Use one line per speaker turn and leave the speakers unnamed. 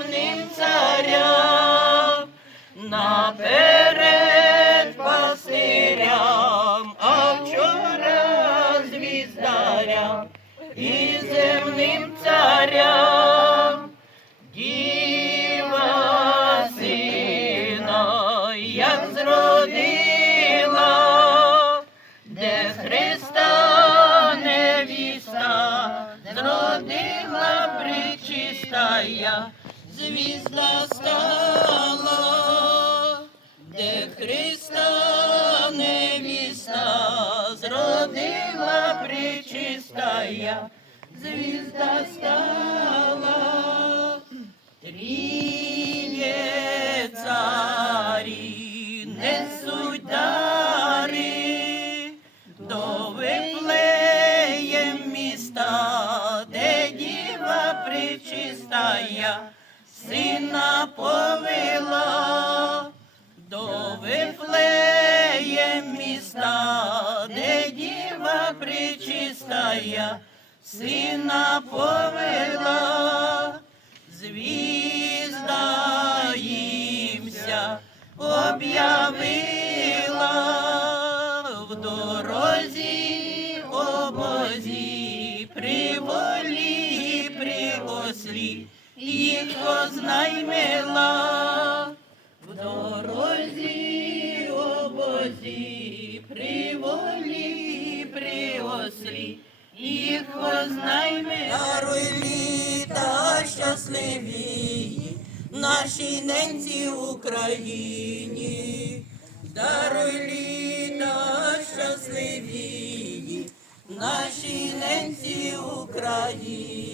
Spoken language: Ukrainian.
земним царям, наперед пастирям, а вчора звіздарям і земним царям. Звізда стала, де Христа невіста, зродила причистая, звізда стала. Повела до Вифлеєм міста, де діва причистая, сина повела. Звізда їмся об'явила в дорозі обозі, при волі, при ослі, їх ознаймила. Їх ознаймила. Даруй літа щасливі, нашій ненці Україні. Даруй літа щасливі, нашій ненці Україні.